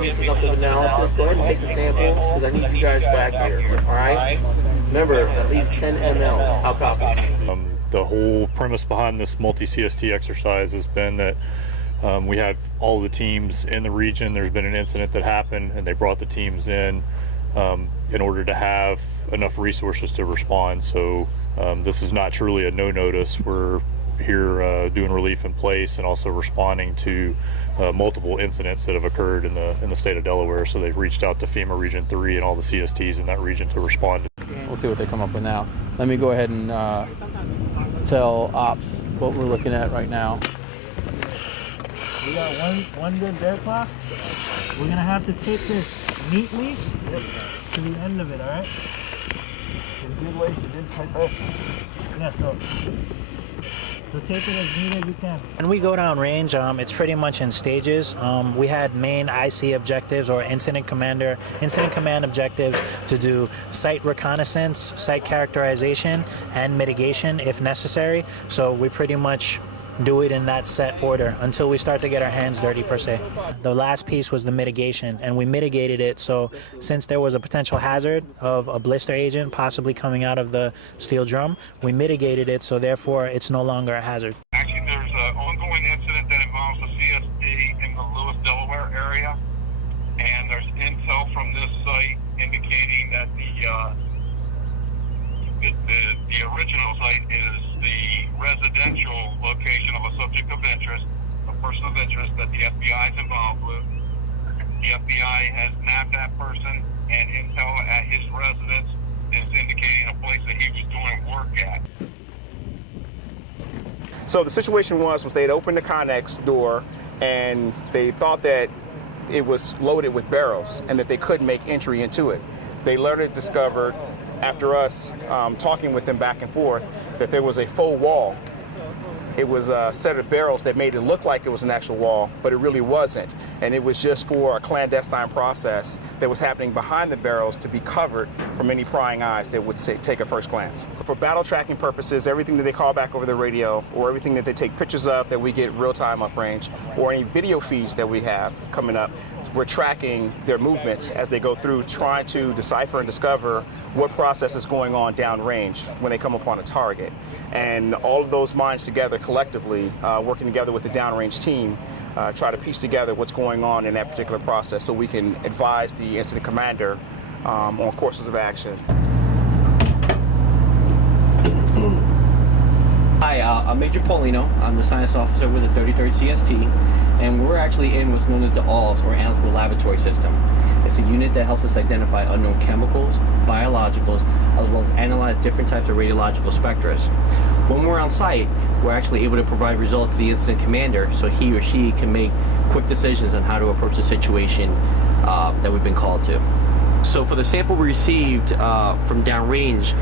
me presumptive analysis, go ahead and take the sample, because I need you guys back here, all right? Remember, at least 10 ml. How copy? The whole premise behind this multi-CST exercise has been that we have all the teams in the region. There's been an incident that happened, and they brought the teams in order to have enough resources to respond. So this is not truly a no notice. We're here doing relief in place and also responding to multiple incidents that have occurred in the state of Delaware. So they've reached out to FEMA Region III and all the CSTs in that region to respond. We'll see what they come up with now. Let me go ahead and tell ops what we're looking at right now. We got one good bear claw. We're gonna have to take this neatly to the end of it, all right? In good ways, good type. Yeah, so take it as neat as you can. When we go down range, it's pretty much in stages. We had main IC objectives or incident command objectives to do site reconnaissance, site characterization, and mitigation if necessary. So we pretty much do it in that set order until we start to get our hands dirty per se. The last piece was the mitigation, and we mitigated it. So since there was a potential hazard of a blister agent possibly coming out of the steel drum, we mitigated it, so therefore it's no longer a hazard. Actually, there's an ongoing incident that involves a CST in the Lewes, Delaware area, and there's intel from this site indicating that the original site is the residential location of a subject of interest, a person of interest that the FBI is involved with. The FBI has nabbed that person, and intel at his residence is indicating a place that he was doing work at. So the situation was they had opened the Connex door, and they thought that it was loaded with barrels and that they couldn't make entry into it. They later discovered, after us talking with them back and forth, that there was a faux wall. It was a set of barrels that made it look like it was an actual wall, but it really wasn't. And it was just for a clandestine process that was happening behind the barrels to be covered from any prying eyes that would take a first glance. For battle tracking purposes, everything that they call back over the radio, or everything that they take pictures of that we get real-time uprange, or any video feeds that we have coming up, we're tracking their movements as they go through, trying to decipher and discover what process is going on downrange when they come upon a target. And all of those minds together collectively, working together with the downrange team, try to piece together what's going on in that particular process so we can advise the incident commander on courses of action. Hi, I'm Major Paulino. I'm the science officer with the 33rd CST, and we're actually in what's known as the ALS, or Analytical Laboratory System. It's a unit that helps us identify unknown chemicals, biologicals, as well as analyze different types of radiological spectra. When we're on site, we're actually able to provide results to the incident commander so he or she can make quick decisions on how to approach the situation that we've been called to. So for the sample we received from downrange,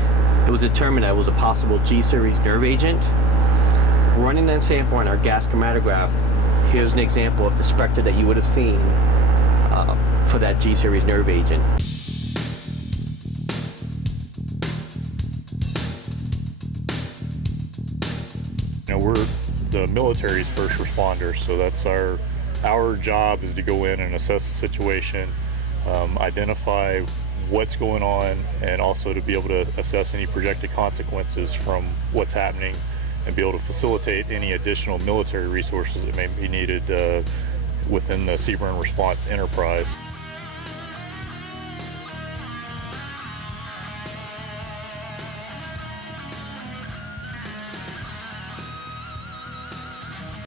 it was determined that it was a possible G-series nerve agent. Running that sample on our gas chromatograph, here's an example of the spectra that you would have seen for that G-series nerve agent. You know, we're the military's first responders, so that's our job is to go in and assess the situation, identify what's going on, and also to be able to assess any projected consequences from what's happening and be able to facilitate any additional military resources that may be needed within the CBRN response enterprise.